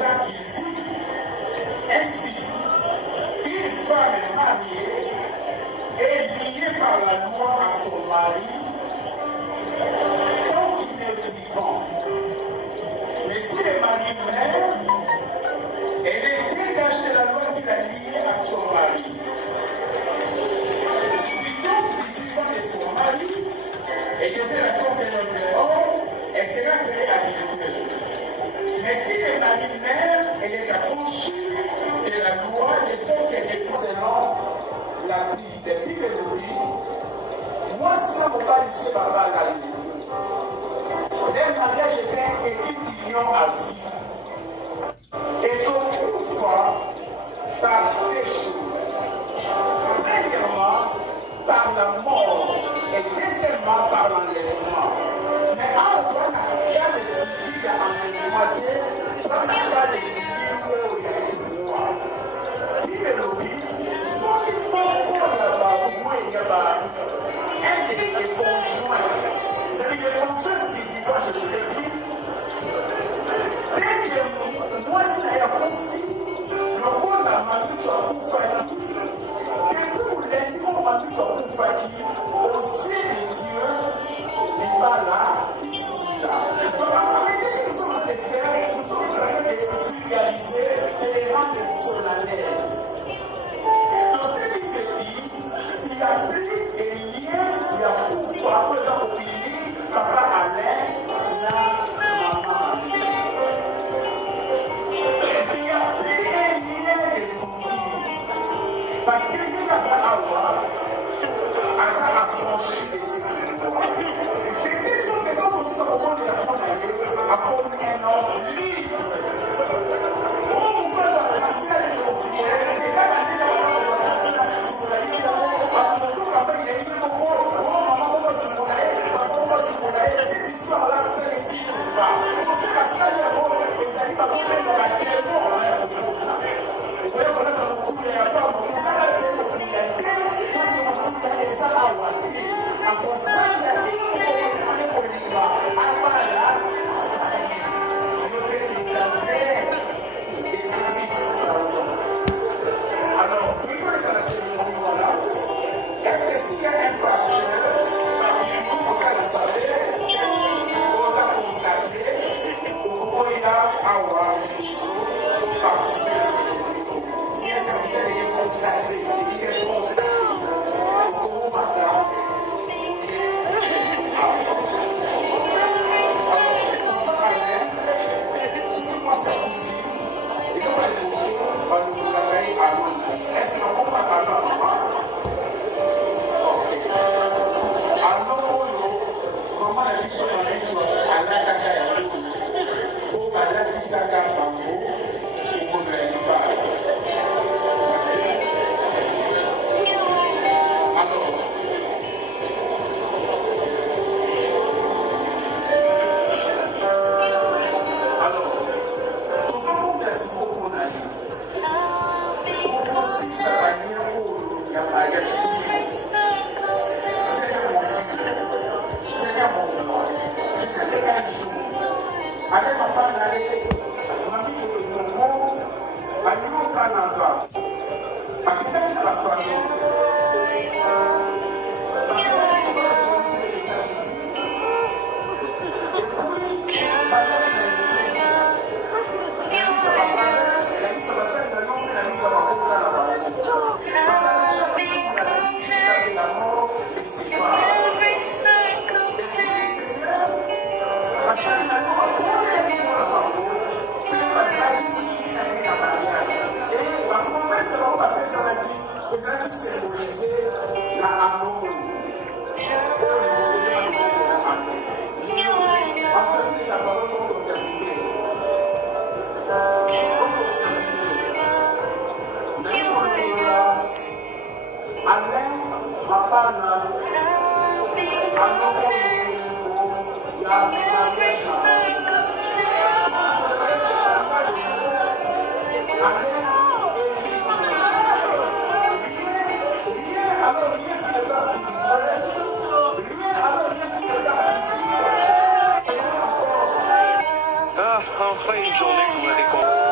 l'état qu'il vit. Ainsi, une femme mariée est liée par la loi à son mari tant qu'il est vivant. Mais si le mari meurt, elle est dégagée de la loi qui l'a liée à son mari. Si donc le vivant de son mari et devient la forme de notre homme, elle sera créée habilitée. Mais si le mari meurt, elle est affranchie de la loi de ce qu'elle est concernant la vie de Bible de lui. Moi, ça ne va pas ici, Baba Gali. Le mariage est une union à vie. Et donc, une fois, par des choses. Premièrement, par la mort. Et deuxièmement, par l'enlèvement. Mais en vrai, il y a des filles qui ont enlèvement. Dans le cas des filles où il y a des lois. Il est lobby. Soit il faut qu'on là-bas, où il y a un des conjoints. C'est-à-dire que les conjoints, si quand je l'ai dit, dès que moi, c'est la conflit, le rôle de la mamie, tu as tout fait. Et pour les gens, mamie, tu as tout fait. Aux yeux de Dieu, il va là, ici, là. Avec ce que nous sommes en train de faire, nous sommes en train de vulgariser et les rendre solennels. Dans ce qui se dit, il y a plus de lien, il y a tout ça, pour exemple, papa Alain, la maman. Il y a plus de lien de tout. Parce que nous, à ça, à ça, à franchir les sécurités. Et des choses que quand vous dites comment les apprendre à prendre un homme libre. On vous fait la quantité de conflits. Et là, la tête à Enfin une journée pour me réconcilier.